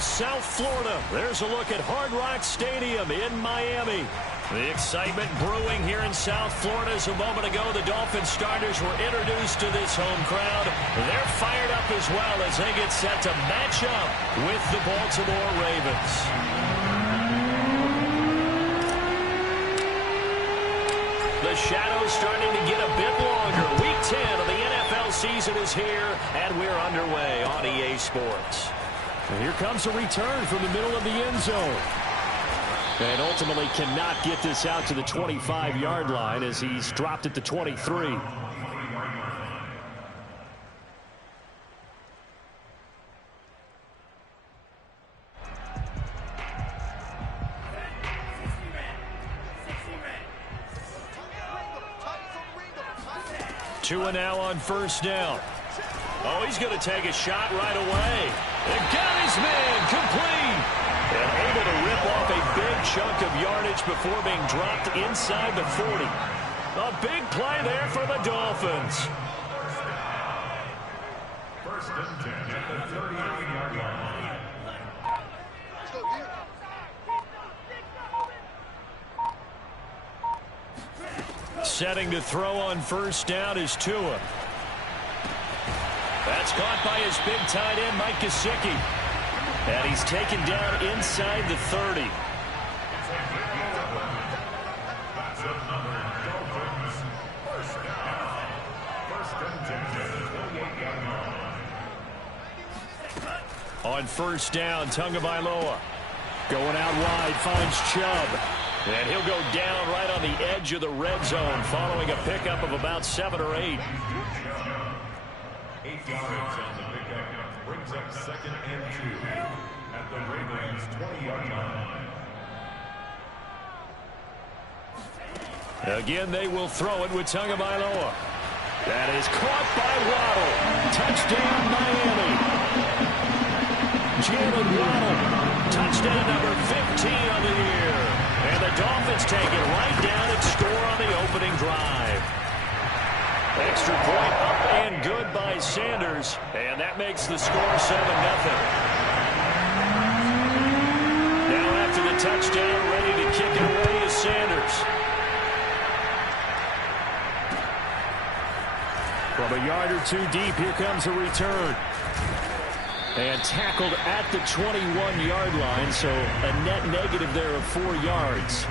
South Florida. There's a look at Hard Rock Stadium in Miami. The excitement brewing here in South Florida. As a moment ago, the Dolphins starters were introduced to this home crowd. They're fired up as well as they get set to match up with the Baltimore Ravens. The shadow's starting to get a bit longer. Week 10 of the NFL season is here, and we're underway on EA Sports. And here comes a return from the middle of the end zone. And ultimately cannot get this out to the 25-yard line as he's dropped at the 23. Two and now on first down. Oh, he's going to take a shot right away. And got his man complete. And able to rip off a big chunk of yardage before being dropped inside the 40. A big play there for the Dolphins. First and 10 at the 38-yard line. Setting to throw on first down is Tua. That's caught by his big tight end, Mike Gesicki. And he's taken down inside the 30. On first down, Tagovailoa. Going out wide, finds Chubb. And he'll go down right on the edge of the red zone following a pickup of about 7 or 8. 8 yards on the pickup. Brings up second and 2 at the Ravens' 20-yard line. Again, they will throw it with Tagovailoa. That is caught by Waddle. Touchdown, Miami. Jalen Waddle. Touchdown number 15 on the year. And the Dolphins take it right down and score on the opening drive. Extra point up and good by Sanders. And that makes the score 7-0. Now after the touchdown, ready to kick it away is Sanders. From a yard or two deep, here comes a return. And tackled at the 21-yard line, so a net negative there of 4 yards.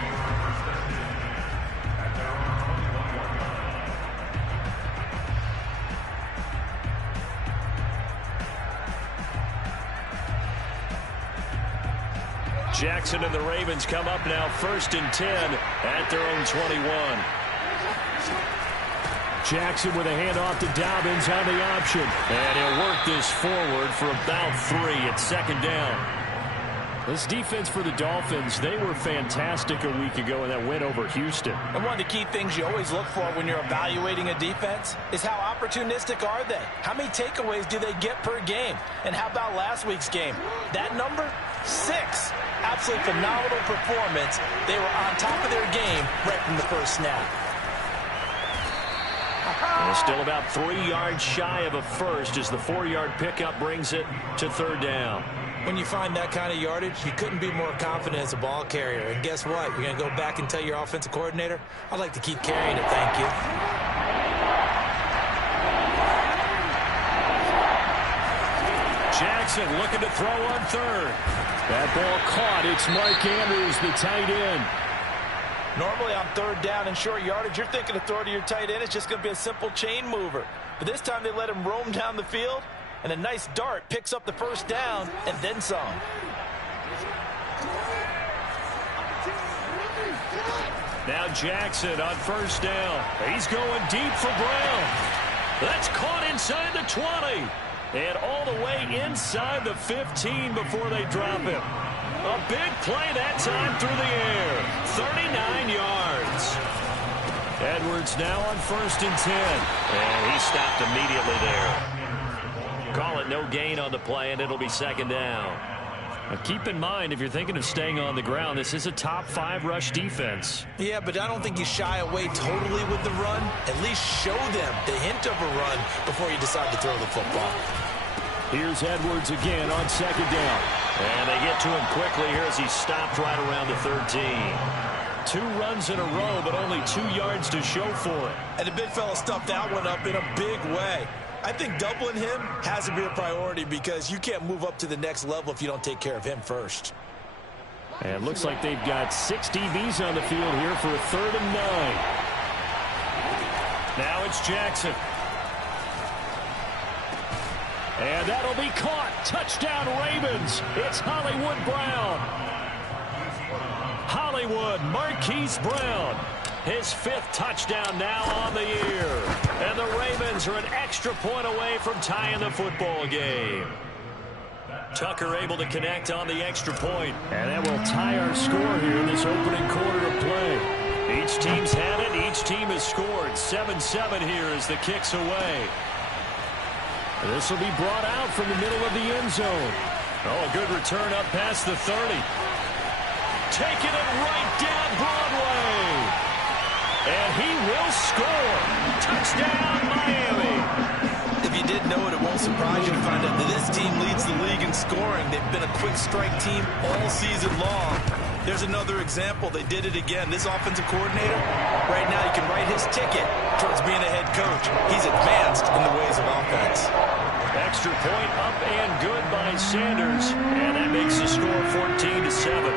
Jackson and the Ravens come up now first and 10 at their own 21. Jackson with a handoff to Dobbins on the option. And he'll work this forward for about 3 at second down. This defense for the Dolphins, they were fantastic a week ago in that win over Houston. And one of the key things you always look for when you're evaluating a defense is how opportunistic are they? How many takeaways do they get per game? And how about last week's game? That number? 6. Absolutely phenomenal performance. They were on top of their game right from the first snap. And still about 3 yards shy of a first as the 4-yard pickup brings it to third down. When you find that kind of yardage, you couldn't be more confident as a ball carrier. And guess what? You're going to go back and tell your offensive coordinator, I'd like to keep carrying it, thank you. Jackson looking to throw on third. That ball caught. It's Mark Andrews, the tight end. Normally on third down and short yardage, you're thinking to throw to your tight end. It's just going to be a simple chain mover. But this time they let him roam down the field, and a nice dart picks up the first down and then some. Now Jackson on first down. He's going deep for Brown. That's caught inside the 20. And all the way inside the 15 before they drop him. A big play that time through the air. 39 yards. Edwards now on first and 10. And he stopped immediately there. Call it no gain on the play, and it'll be second down. Now keep in mind, if you're thinking of staying on the ground, this is a top 5 rush defense. Yeah, but I don't think you shy away totally with the run. At least show them the hint of a run before you decide to throw the football. Here's Edwards again on second down. And they get to him quickly here as he stopped right around the 13. 2 runs in a row, but only 2 yards to show for it. And the big fella stuffed that one up in a big way. I think doubling him has to be a priority because you can't move up to the next level if you don't take care of him first. And looks like they've got 6 DBs on the field here for a 3rd and 9. Now it's Jackson. And that'll be caught. Touchdown Ravens. It's Hollywood Brown. Hollywood Marquise Brown. His 5th touchdown now on the year. And the Ravens are an extra point away from tying the football game. Tucker able to connect on the extra point. And that will tie our score here in this opening quarter of play. Each team's had it. Each team has scored. 7-7 here as the kick's away. This will be brought out from the middle of the end zone. Oh, a good return up past the 30. Taking it right down Broadway. And he will score. Touchdown, Miami. If you didn't know it, it won't surprise you to find out that this team leads the league in scoring. They've been a quick strike team all season long. There's another example. They did it again. This offensive coordinator, right now he can write his ticket towards being a head coach. He's advanced in the ways of offense. Extra point up and good by Sanders. And that makes the score 14-7.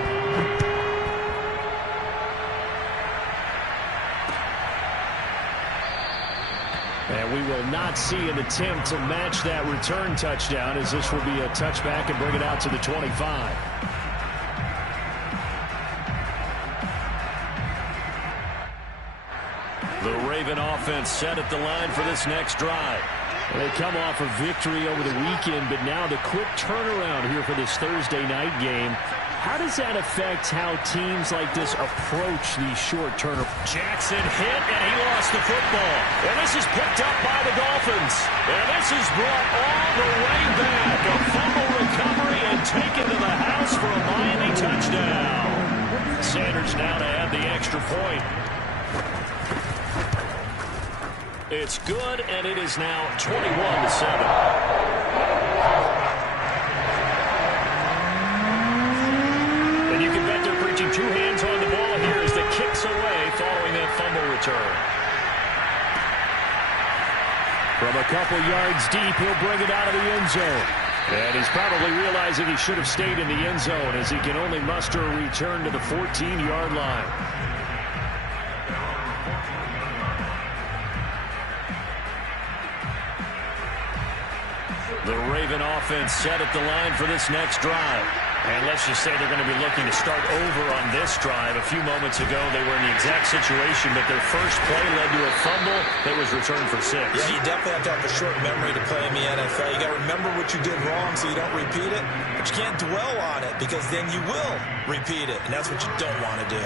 And we will not see an attempt to match that return touchdown, as this will be a touchback and bring it out to the 25. The Raven offense set at the line for this next drive. They come off a victory over the weekend, but now the quick turnaround here for this Thursday night game. How does that affect how teams like this approach these short turnarounds? Jackson hit, and he lost the football. And this is picked up by the Dolphins. And this is brought all the way back. A fumble recovery and taken to the house for a Miami touchdown. Sanders now to add the extra point. It's good, and it is now 21-7. And you can bet they're preaching 2 hands on the ball here as the kick's away following that fumble return. From a couple yards deep, he'll bring it out of the end zone. And he's probably realizing he should have stayed in the end zone as he can only muster a return to the 14-yard line. The Raven offense set at the line for this next drive. And let's just say they're going to be looking to start over on this drive. A few moments ago, they were in the exact situation, but their first play led to a fumble that was returned for 6. Yeah, you definitely have to have a short memory to play in the NFL. You got to remember what you did wrong so you don't repeat it, but you can't dwell on it because then you will repeat it, and that's what you don't want to do.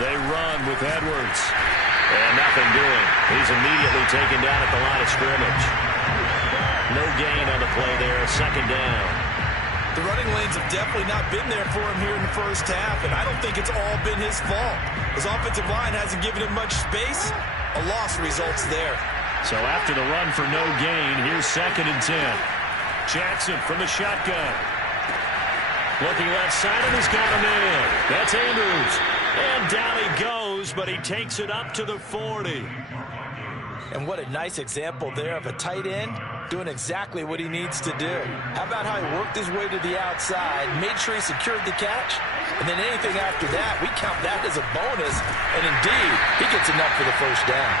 They run with Edwards. And nothing doing. He's immediately taken down at the line of scrimmage. No gain on the play there. 2nd down. The running lanes have definitely not been there for him here in the first half, and I don't think it's all been his fault. His offensive line hasn't given him much space. A loss results there. So after the run for no gain, here's 2nd and 10. Jackson from the shotgun. Looking left side, and he's got him in. That's Andrews. And down he goes, but he takes it up to the 40. And what a nice example there of a tight end doing exactly what he needs to do. How about how he worked his way to the outside, made sure he secured the catch, and then anything after that, we count that as a bonus. And indeed, he gets enough for the first down.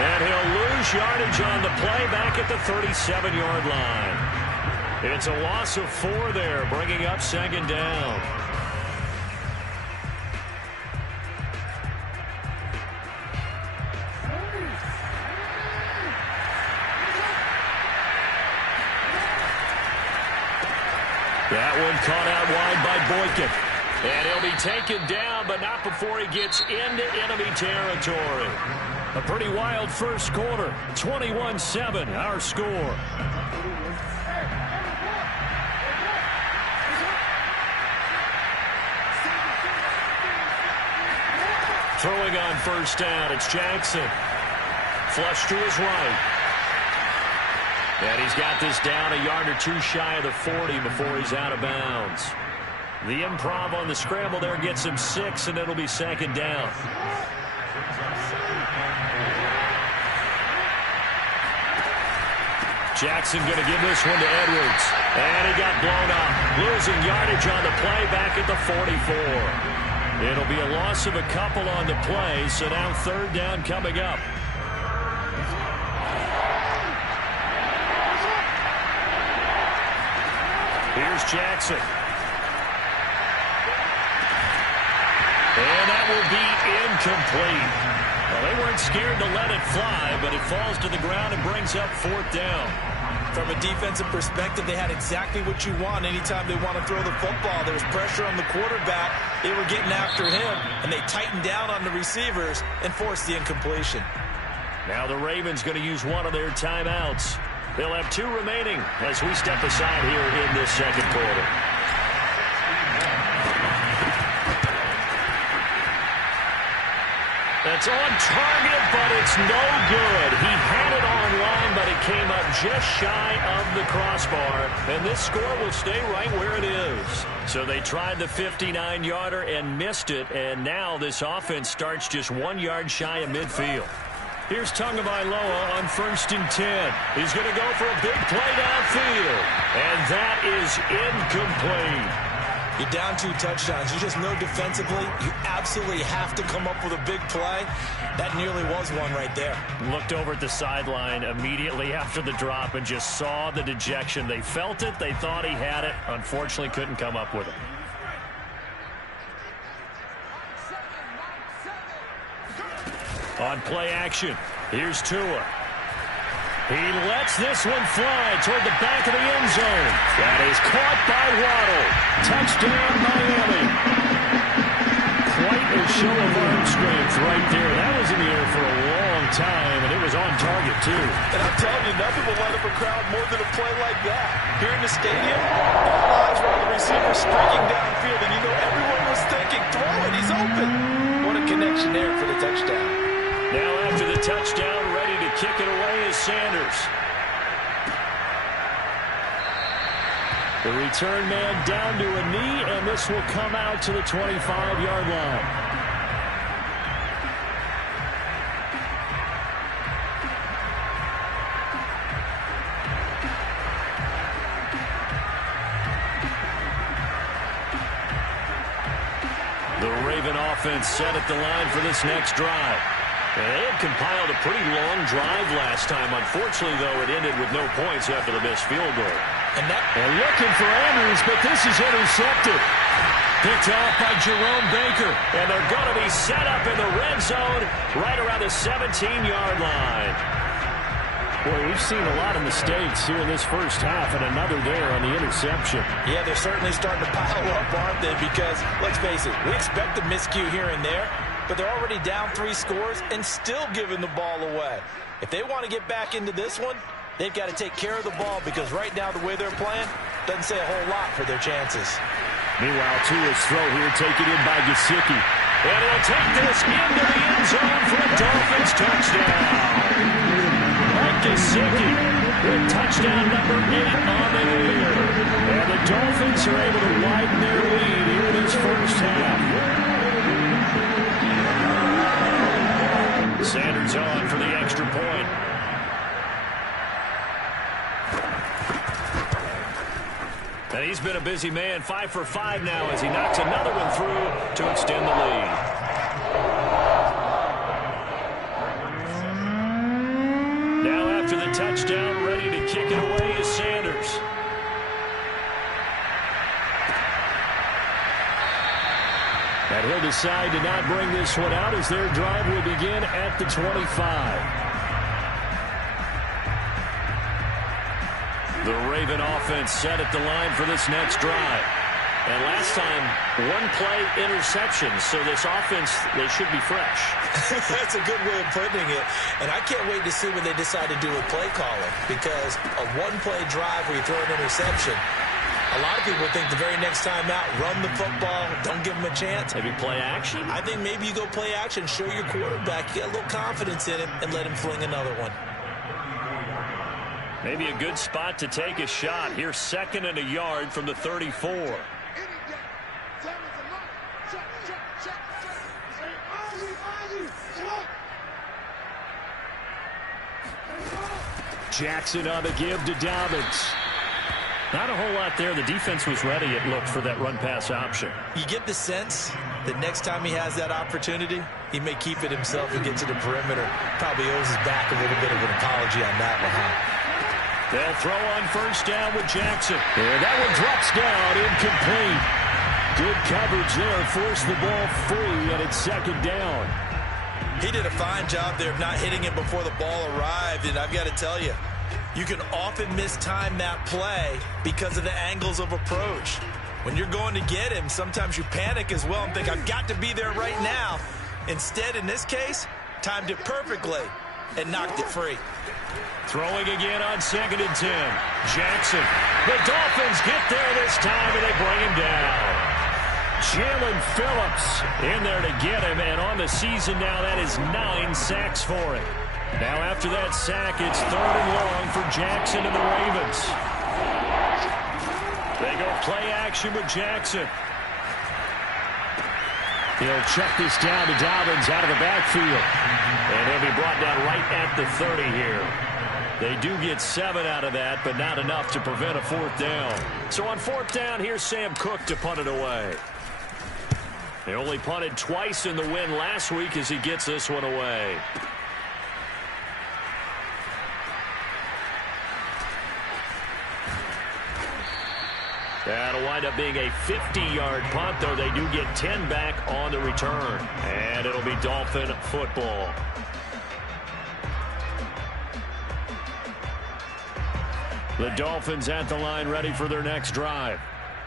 And he'll lose yardage on the play back at the 37-yard line. It's a loss of 4 there, bringing up 2nd down. That one caught out wide by Boykin. And he'll be taken down, but not before he gets into enemy territory. A pretty wild first quarter. 21-7, our score. Throwing on first down, it's Jackson. flush to his right. And he's got this down a yard or two shy of the 40 before he's out of bounds. The improv on the scramble there gets him 6, and it'll be second down. Jackson going to give this one to Edwards. And he got blown up. Losing yardage on the play back at the 44. It'll be a loss of a couple on the play, so now third down coming up. Here's Jackson. And that will be incomplete. Well, they weren't scared to let it fly, but it falls to the ground and brings up fourth down. From a defensive perspective, they had exactly what you want anytime they want to throw the football. There was pressure on the quarterback. They were getting after him, and they tightened down on the receivers and forced the incompletion. Now the Ravens going to use one of their timeouts. They'll have 2 remaining as we step aside here in this second quarter. That's on target, but it's no good. He had it on line, but it came up just shy of the crossbar. And this score will stay right where it is. So they tried the 59-yarder and missed it, and now this offense starts just 1 yard shy of midfield. Here's Tagovailoa on 1st and 10. He's going to go for a big play downfield. And that is incomplete. You're down 2 touchdowns. You just know defensively you absolutely have to come up with a big play. That nearly was one right there. Looked over at the sideline immediately after the drop and just saw the dejection. They felt it. They thought he had it. Unfortunately, couldn't come up with it. On play action, here's Tua. He lets this one fly toward the back of the end zone. That is caught by Waddle. Touchdown, Miami. Quite a show of arm strength right there. That was in the air for a long time, and it was on target, too. And I'm telling you, nothing will light up a crowd more than a play like that. Here in the stadium, all eyes were on the receiver streaking downfield, and you know everyone was thinking, throw it, he's open. What a connection there for the touchdown. Now after the touchdown, ready to kick it away is Sanders. The return man down to a knee, and this will come out to the 25-yard line. The Raven offense set at the line for this next drive. And they had compiled a pretty long drive last time. Unfortunately, though, it ended with no points after the missed field goal. And looking for Andrews, but this is intercepted. Picked off by Jerome Baker. And they're going to be set up in the red zone right around the 17-yard line. Boy, we've seen a lot of mistakes here in this first half, and another there on the interception. Yeah, they're certainly starting to pile up, aren't they? Because, let's face it, we expect a miscue here and there, but they're already down 3 scores and still giving the ball away. If they want to get back into this one, they've got to take care of the ball, because right now the way they're playing doesn't say a whole lot for their chances. Meanwhile, Tua's throw here taken in by Gesicki. And he'll take this into the end zone for a Dolphins touchdown. Mike Gesicki with touchdown number 8 on the year. And the Dolphins are able to widen their lead here in this first half. Sanders on for the extra point. And he's been a busy man, 5 for 5 now as he knocks another one through to extend the lead. Now after the touchdown, ready to kick it away is Sanders. And he'll decide to not bring this one out as their drive will begin at the 25. The Raven offense set at the line for this next drive. And last time, 1-play interception, so this offense, they should be fresh. That's a good way of putting it. And I can't wait to see what they decide to do with play calling, because a 1-play drive where you throw an interception, a A lot of people think the very next time out, run the football, don't give him a chance. Maybe play action? I think maybe you go play action, show your quarterback, you get a little confidence in him, and let him fling another one. Maybe a good spot to take a shot. Here's 2nd and a yard from the 34. Jackson on the give to Dobbins. Not a whole lot there. The defense was ready, it looked, for that run-pass option. You get the sense that next time he has that opportunity, he may keep it himself and get to the perimeter. Probably owes his back a little bit of an apology on that one, huh? They'll throw on 1st down with Jackson. And that one drops down, incomplete. Good coverage there, forced the ball free, and it's 2nd down. He did a fine job there of not hitting it before the ball arrived, and I've got to tell you, you can often mistime that play because of the angles of approach. When you're going to get him, sometimes you panic as well and think, I've got to be there right now. Instead, in this case, timed it perfectly and knocked it free. Throwing again on 2nd and 10. Jackson. The Dolphins get there this time, and they bring him down. Jalen Phillips in there to get him, and on the season now, that is 9 sacks for him. Now after that sack, it's 3rd and long for Jackson and the Ravens. They go play action with Jackson. He'll check this down to Dobbins out of the backfield. And he'll be brought down right at the 30 here. They do get 7 out of that, but not enough to prevent a 4th down. So on 4th down, here's Sam Cook to punt it away. They only punted twice in the win last week as he gets this one away. That'll wind up being a 50-yard punt, though they do get 10 back on the return. And it'll be Dolphin football. The Dolphins at the line, ready for their next drive.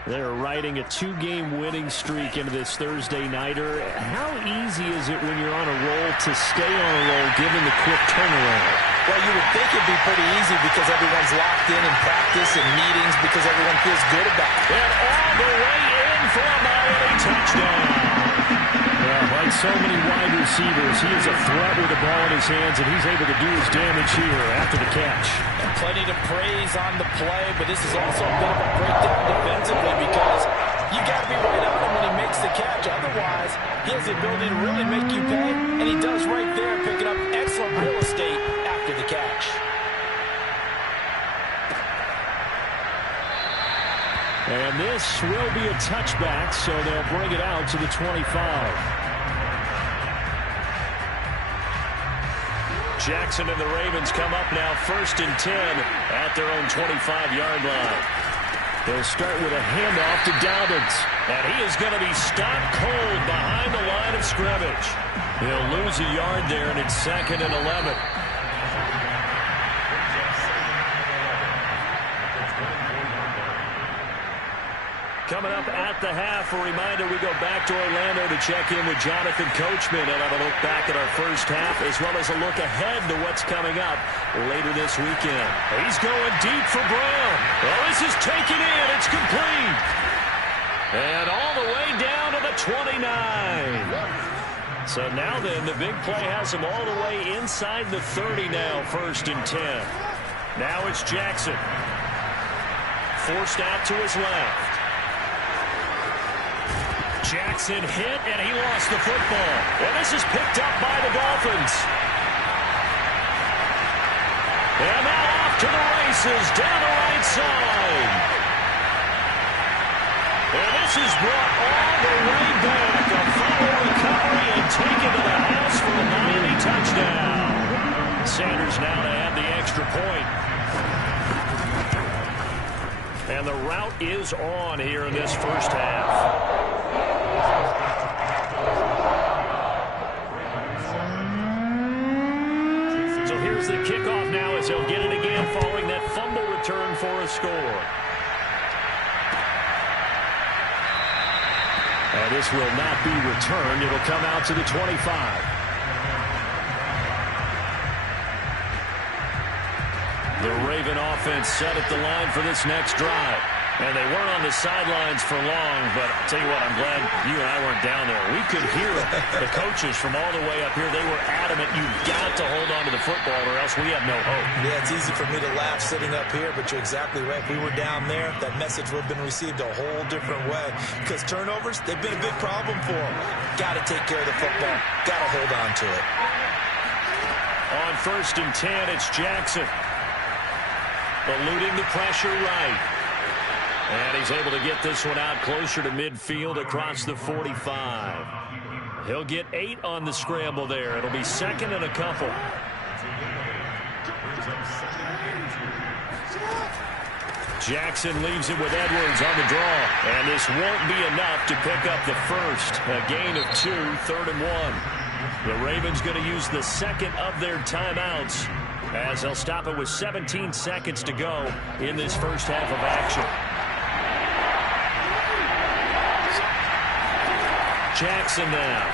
They're riding a 2-game winning streak into this Thursday nighter. How easy is it when you're on a roll to stay on a roll given the quick turnaround? Well, you would think it'd be pretty easy because everyone's locked in practice and meetings because everyone feels good about it. And all the way in for a Miami touchdown. Well, like so many wide receivers, he is a threat with the ball in his hands, and he's able to do his damage here after the catch. And plenty to praise on the play, but this is also a bit of a breakdown defensively because you got to be right on him when he makes the catch. Otherwise, he has the ability to really make you pay, and he does right there, picking up excellent real estate after the catch. And this will be a touchback, so they'll bring it out to the 25. Jackson and the Ravens come up now 1st and 10 at their own 25-yard line. They'll start with a handoff to Dobbins. And he is going to be stopped cold behind the line of scrimmage. He'll lose a yard there, and it's 2nd and 11. Coming up at the half, a reminder, we go back to Orlando to check in with Jonathan Coachman and have a look back at our first half as well as a look ahead to what's coming up later this weekend. He's going deep for Brown. Well, this is taken in. It's complete. And all the way down to the 29. So now then, the big play has him all the way inside the 30 now, 1st and 10. Now it's Jackson. Forced out to his left. Jackson hit, and he lost the football. And this is picked up by the Dolphins. And now off to the races down the right side. And this is brought all the way back. A follow recovery and taken to the house for a Miami touchdown. Sanders now to add the extra point. And the route is on here in this first half. So here's the kickoff now as they'll get it again following that fumble return for a score. And this will not be returned. It'll come out to the 25. The Raven offense set at the line for this next drive. And they weren't on the sidelines for long, but I'll tell you what, I'm glad you and I weren't down there. We could hear the coaches from all the way up here. They were adamant, you've got to hold on to the football or else we have no hope. Yeah, it's easy for me to laugh sitting up here, but you're exactly right. If we were down there, that message would have been received a whole different way. Because turnovers, they've been a big problem for them. Got to take care of the football. Got to hold on to it. On 1st and 10, it's Jackson. Eluding the pressure right. And he's able to get this one out closer to midfield across the 45. He'll get 8 on the scramble there. It'll be 2nd and a couple. Jackson leaves it with Edwards on the draw. And this won't be enough to pick up the first. A gain of 2, 3rd and 1. The Ravens going to use the 2nd of their timeouts as they'll stop it with 17 seconds to go in this first half of action. Jackson now.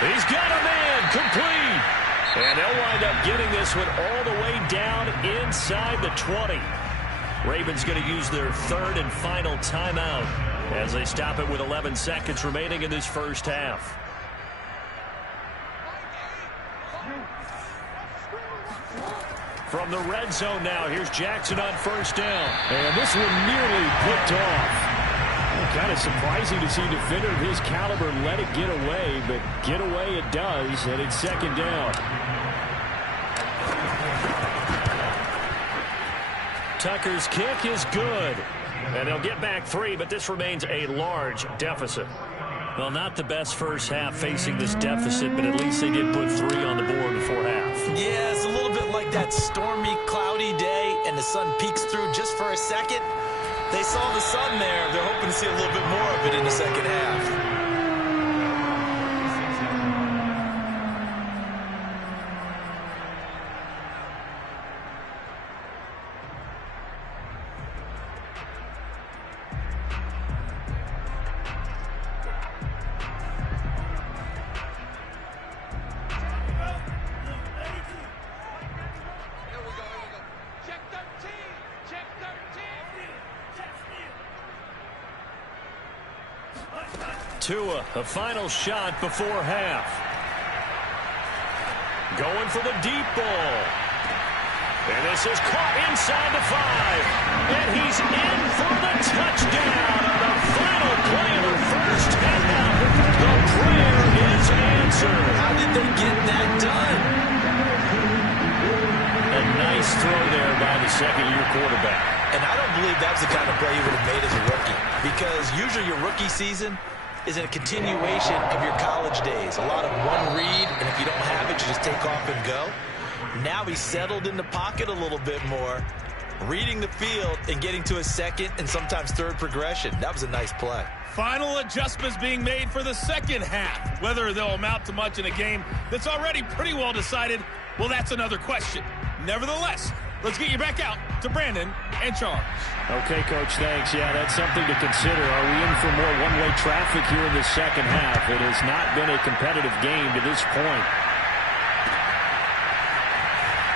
He's got a man complete. And they'll wind up getting this one all the way down inside the 20. Ravens going to use their 3rd and final timeout as they stop it with 11 seconds remaining in this first half. From the red zone now, here's Jackson on 1st down. And this one nearly picked off. Kind of surprising to see a defender of his caliber let it get away, but get away it does, and it's 2nd down. Tucker's kick is good. And they'll get back 3, but this remains a large deficit. Well, not the best first half facing this deficit, but at least they did put 3 on the board before half. Yeah, it's a little bit like that stormy, cloudy day, and the sun peeks through just for a second. They saw the sun there. They're hoping to see a little bit more of it in the second half. Tua, a final shot before half. Going for the deep ball. And this is caught inside the 5. And he's in for the touchdown on the final play of the first half. The prayer is answered. How did they get that done? A nice throw there by the second-year quarterback. And I don't believe that's the kind of play he would have made as a rookie. Because usually your rookie season is a continuation of your college days. A lot of one read, and if you don't have it, you just take off and go. Now he's settled in the pocket a little bit more, reading the field and getting to a 2nd and sometimes 3rd progression. That was a nice play. Final adjustments being made for the second half. Whether they'll amount to much in a game that's already pretty well decided, well, that's another question. Nevertheless, let's get you back out to Brandon and Charles. Okay, Coach, thanks. Yeah, that's something to consider. Are we in for more one-way traffic here in the second half? It has not been a competitive game to this point.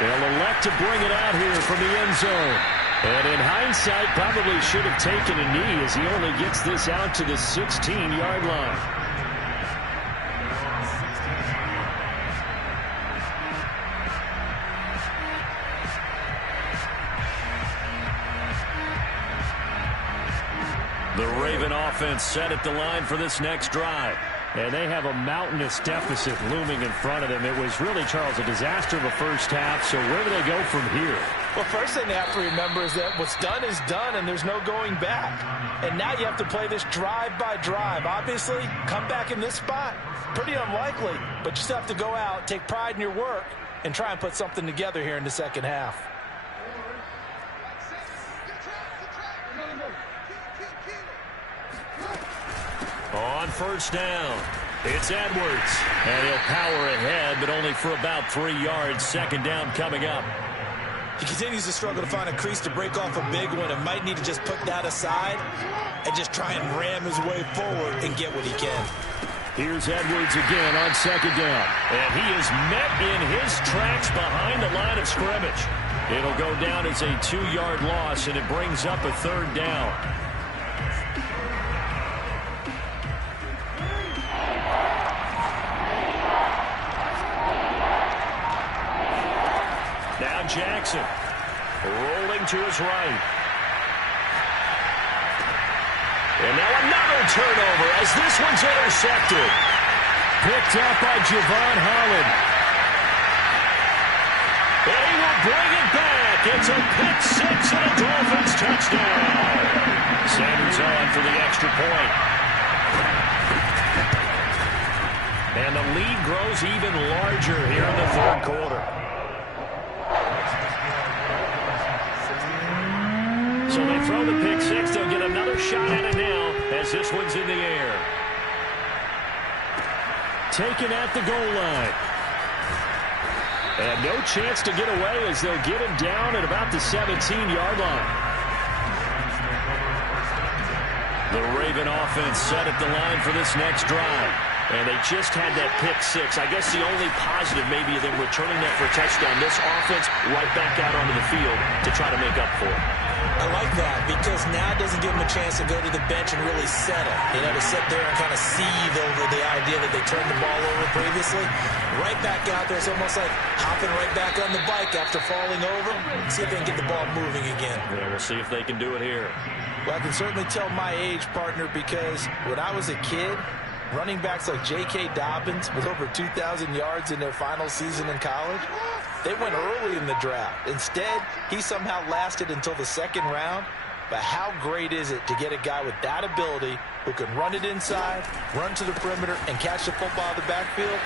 They'll elect to bring it out here from the end zone. And in hindsight, probably should have taken a knee as he only gets this out to the 16-yard line. The Raven offense set at the line for this next drive. And they have a mountainous deficit looming in front of them. It was really, Charles, a disaster of a first half. So where do they go from here? Well, first thing they have to remember is that what's done is done, and there's no going back. And now you have to play this drive by drive. Obviously, come back in this spot, pretty unlikely. But you still have to go out, take pride in your work, and try and put something together here in the second half. On 1st down, it's Edwards. And he'll power ahead, but only for about 3 yards. 2nd down coming up. He continues to struggle to find a crease to break off a big one and might need to just put that aside and just try and ram his way forward and get what he can. Here's Edwards again on 2nd down. And he is met in his tracks behind the line of scrimmage. It'll go down as a 2-yard loss, and it brings up a 3rd down. Now Jackson rolling to his right. And now another turnover as this one's intercepted. Picked up by Javon Holland. And he will bring it back. It's a pick 6 and a Dolphins touchdown. Sanders on for the extra point. And the lead grows even larger here in the 3rd quarter. So they throw the pick 6. They'll get another shot at it now as this one's in the air. Taken at the goal line. And no chance to get away as they'll get him down at about the 17-yard line. The Raven offense set at the line for this next drive. And they just had that pick 6. I guess the only positive maybe of them returning that for a touchdown. This offense right back out onto the field to try to make up for it. I like that because now it doesn't give them a chance to go to the bench and really settle. You know, to sit there and kind of seethe over the idea that they turned the ball over previously. Right back out there. It's almost like hopping right back on the bike after falling over. See if they can get the ball moving again. Yeah, we'll see if they can do it here. Well, I can certainly tell my age, partner, because when I was a kid, running backs like J.K. Dobbins with over 2,000 yards in their final season in college, they went early in the draft. Instead, he somehow lasted until the 2nd round. But how great is it to get a guy with that ability who can run it inside, run to the perimeter, and catch the football in the backfield?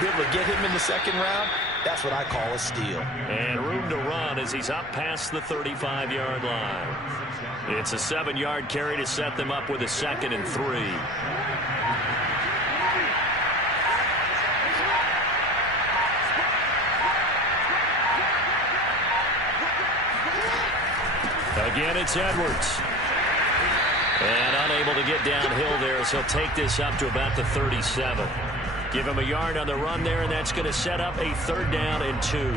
Be able to get him in the 2nd round? That's what I call a steal. And room to run as he's up past the 35-yard line. It's a 7-yard carry to set them up with a 2nd and 3. Again, it's Edwards. And unable to get downhill there, as he'll take this up to about the 37. Give him a yard on the run there, and that's going to set up a 3rd down and 2.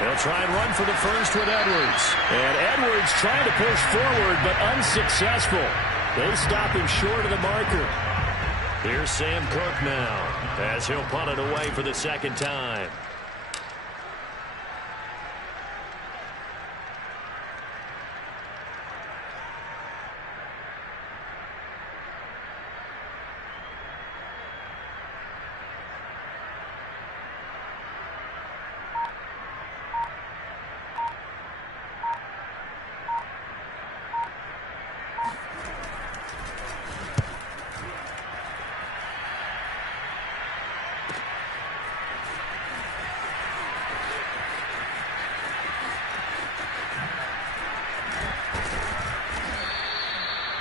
They'll try and run for the first with Edwards. And Edwards trying to push forward, but unsuccessful. They stop him short of the marker. Here's Sam Cook now, as he'll punt it away for the 2nd time.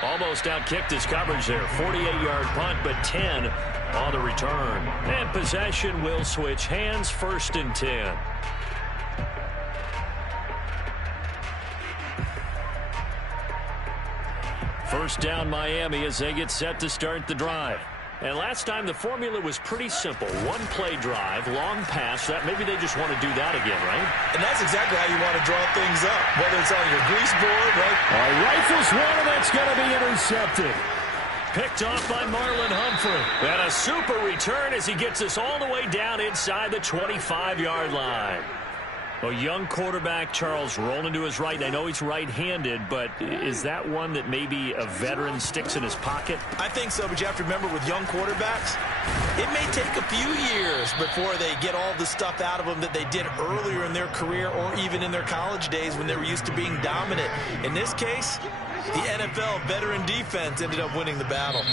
Almost outkicked his coverage there. 48-yard punt, but 10 on the return. And possession will switch hands, 1st and 10. First down Miami as they get set to start the drive. And last time the formula was pretty simple. 1-play drive, long pass. That maybe they just want to do that again, right? And that's exactly how you want to draw things up, whether it's on your grease board, right? Rifles one, and that's going to be intercepted. Picked off by Marlon Humphrey. And a super return as he gets us all the way down inside the 25-yard line. A young quarterback, Charles, rolling to his right. And I know he's right-handed, but is that one that maybe a veteran sticks in his pocket? I think so, but you have to remember with young quarterbacks, it may take a few years before they get all the stuff out of them that they did earlier in their career or even in their college days when they were used to being dominant. In this case, the NFL veteran defense ended up winning the battle.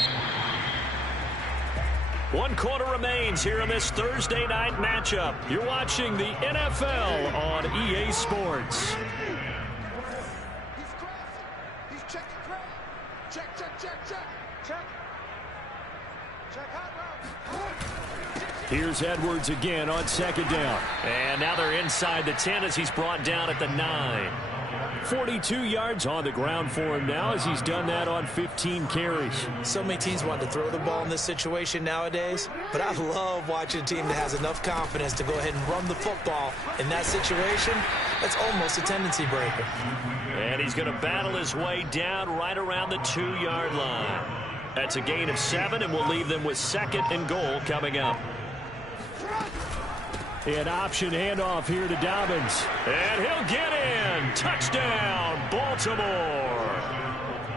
1 quarter remains here in this Thursday night matchup. You're watching the NFL on EA Sports. He's checking crowd. Check, check, check, check. Check. Check hot route. Here's Edwards again on 2nd down. And now they're inside the 10 as he's brought down at the 9. 42 yards on the ground for him now as he's done that on 15 carries. So many teams want to throw the ball in this situation nowadays, but I love watching a team that has enough confidence to go ahead and run the football. In that situation, that's almost a tendency breaker. And he's going to battle his way down right around the 2-yard line. That's a gain of 7, and we'll leave them with 2nd and goal coming up. An option handoff here to Dobbins. And he'll get in. Touchdown, Baltimore.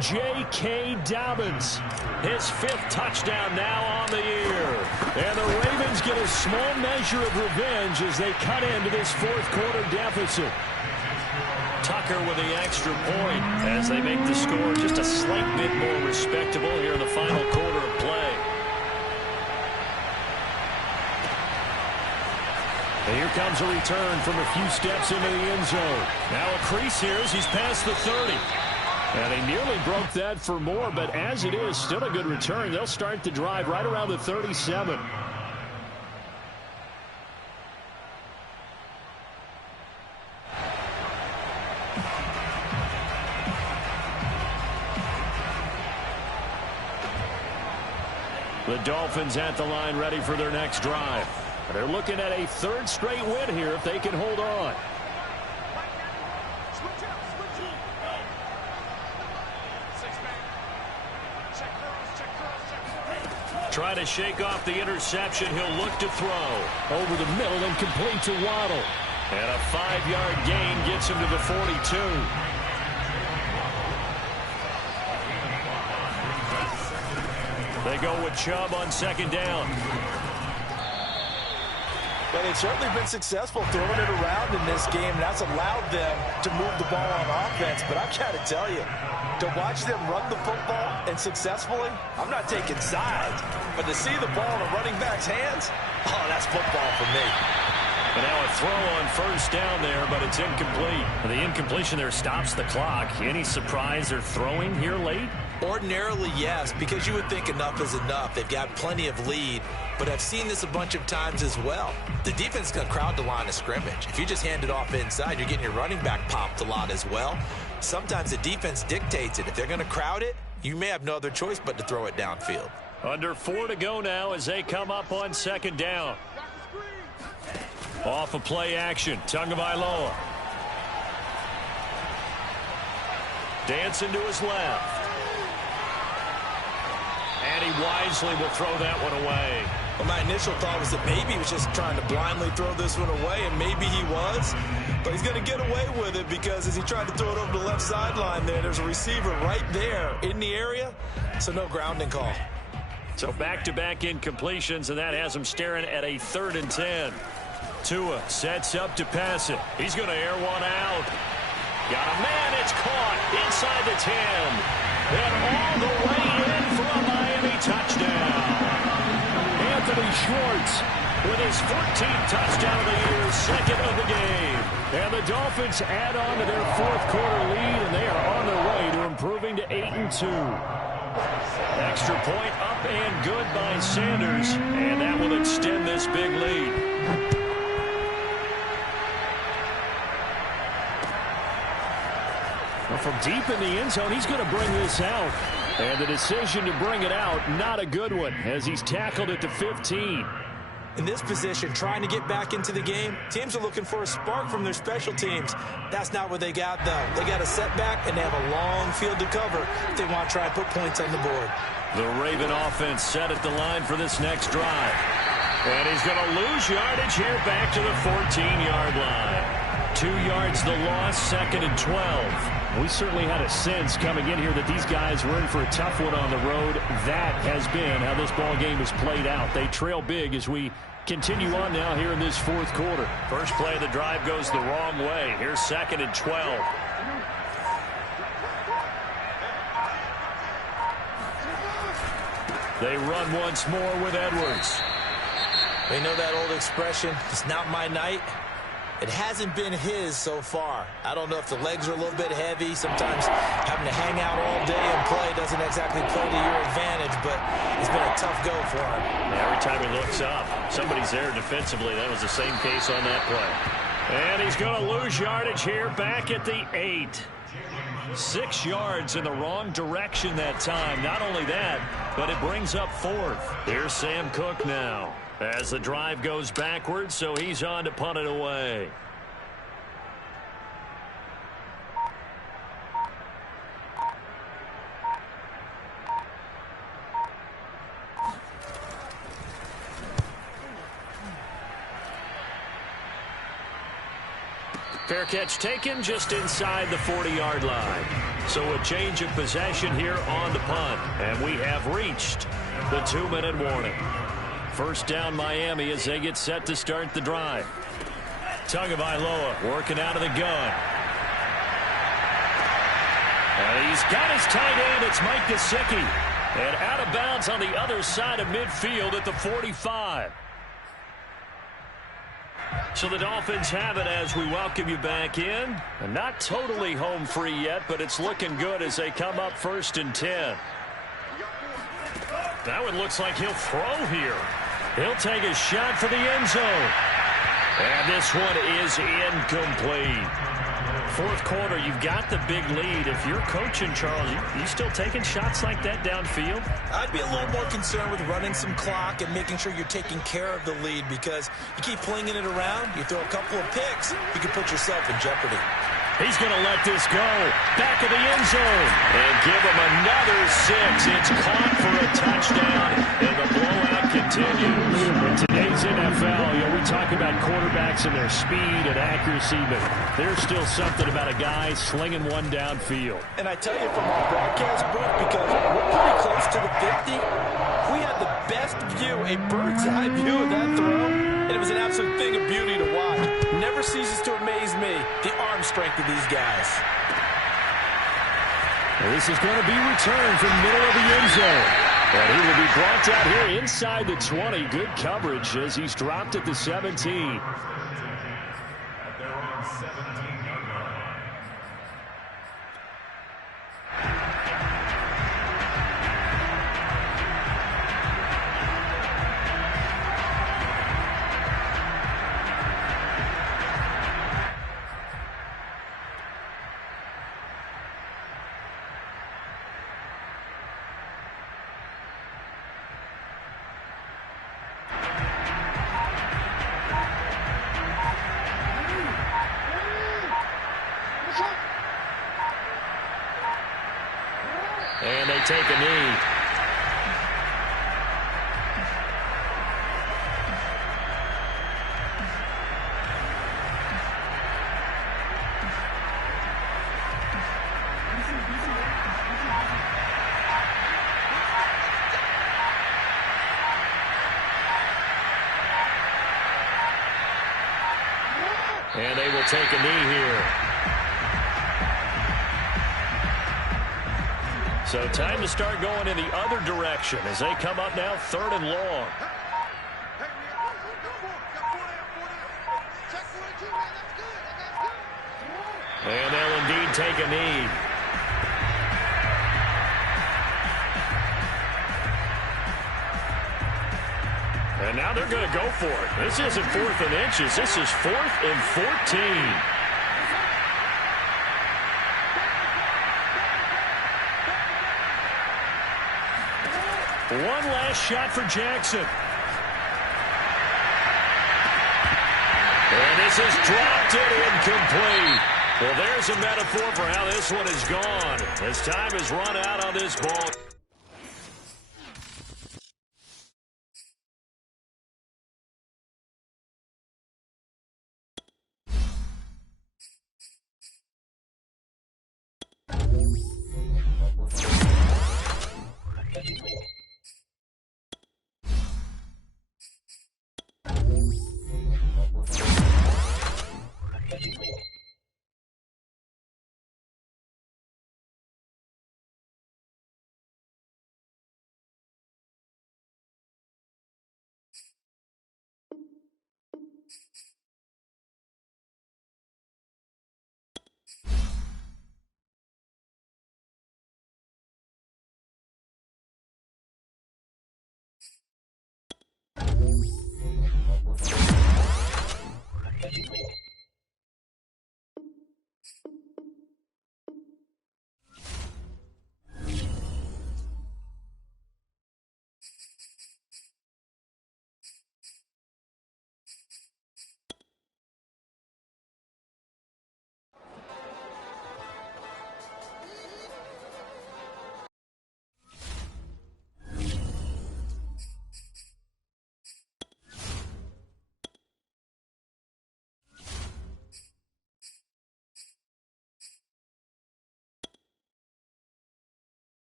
J.K. Dobbins. His 5th touchdown now on the year. And the Ravens get a small measure of revenge as they cut into this 4th quarter deficit. Tucker with the extra point as they make the score just a slight bit more respectable here in the final quarter of play. And here comes a return from a few steps into the end zone. Now a crease here as he's past the 30. And they nearly broke that for more, but as it is, still a good return. They'll start the drive right around the 37. The Dolphins at the line ready for their next drive. They're looking at a 3rd straight win here if they can hold on. Trying to shake off the interception. He'll look to throw. Over the middle and complete to Waddle. And a 5-yard gain gets him to the 42. They go with Chubb on 2nd down. But they've certainly been successful throwing it around in this game, and that's allowed them to move the ball on offense. But I've got to tell you, to watch them run the football and successfully, I'm not taking sides. But to see the ball in a running back's hands, oh, that's football for me. And now a throw on 1st down there, but it's incomplete. The incompletion there stops the clock. Any surprise they're throwing here late? Ordinarily, yes, because you would think enough is enough. They've got plenty of lead, but I've seen this a bunch of times as well. The defense is going to crowd the line of scrimmage. If you just hand it off inside, you're getting your running back popped a lot as well. Sometimes the defense dictates it. If they're going to crowd it, you may have no other choice but to throw it downfield. Under 4 to go now as they come up on 2nd down. Off of play action, Tagovailoa. Dancing to his left. And he wisely will throw that one away. Well, my initial thought was that maybe he was just trying to blindly throw this one away, and maybe he was. But he's going to get away with it because as he tried to throw it over the left sideline there's a receiver right there in the area, so no grounding call. So back-to-back incompletions, and that has him staring at a 3rd and 10. Tua sets up to pass it. He's going to air one out. Got a man. It's caught inside the 10. And all the way in for a Miami touchdown. Anthony Schwartz with his 14th touchdown of the year, 2nd of the game. And the Dolphins add on to their 4th quarter lead, and they are on their way to improving to 8-2. Extra point up and good by Sanders, and that will extend this big lead. Well, from deep in the end zone, he's going to bring this out. And the decision to bring it out, not a good one, as he's tackled at the 15. In this position, trying to get back into the game, teams are looking for a spark from their special teams. That's not what they got, though. They got a setback, and they have a long field to cover if they want to try and put points on the board. The Raven offense set at the line for this next drive. And he's going to lose yardage here back to the 14-yard line. 2 yards the loss, 2nd and 12. We certainly had a sense coming in here that these guys were in for a tough one on the road. That has been how this ball game has played out. They trail big as we continue on now here in this 4th quarter. First play of the drive goes the wrong way. Here's 2nd and 12. They run once more with Edwards. They know that old expression, it's not my night. It hasn't been his so far. I don't know if the legs are a little bit heavy. Sometimes having to hang out all day and play doesn't exactly play to your advantage, but it's been a tough go for him. Every time he looks up, somebody's there defensively. That was the same case on that play. And he's going to lose yardage here back at the 8. 6 yards in the wrong direction that time. Not only that, but it brings up 4th. Here's Sam Cook now as the drive goes backwards, so he's on to punt it away. Fair catch taken just inside the 40-yard line. So a change of possession here on the punt. And we have reached the 2-minute warning. First down Miami as they get set to start the drive. Tagovailoa working out of the gun. And he's got his tight end. It's Mike Gesicki. And out of bounds on the other side of midfield at the 45. So the Dolphins have it as we welcome you back in. And not totally home free yet, but it's looking good as they come up 1st and 10. That one looks like he'll throw here. He'll take a shot for the end zone. And this one is incomplete. 4th quarter, you've got the big lead. If you're coaching, Charles, you still taking shots like that downfield? I'd be a little more concerned with running some clock and making sure you're taking care of the lead, because you keep flinging it around, you throw a couple of picks, you can put yourself in jeopardy. He's going to let this go. Back of the end zone. And give him another 6. It's caught for a touchdown, and the blowout continues. In today's NFL, we talk about quarterbacks and their speed and accuracy, but there's still something about a guy slinging one downfield. And I tell you, from our broadcast booth, because we're pretty close to the 50, we had the best view, a bird's-eye view of that throw, and it was an absolute thing of beauty to watch. Never ceases to amaze me, the arm strength of these guys. Well, this is going to be returned from the middle of the end zone. And he will be brought out here inside the 20. Good coverage as he's dropped at the 17. At their own 17-yard line. And they take a knee. And they will take a knee here. So time to start going in the other direction as they come up now 3rd and long. And they'll indeed take a knee. And now they're going to go for it. This isn't 4th and inches. This is 4th and 14. One last shot for Jackson. And this is dropped and incomplete. Well, there's a metaphor for how this one is gone. As time has run out on this ball.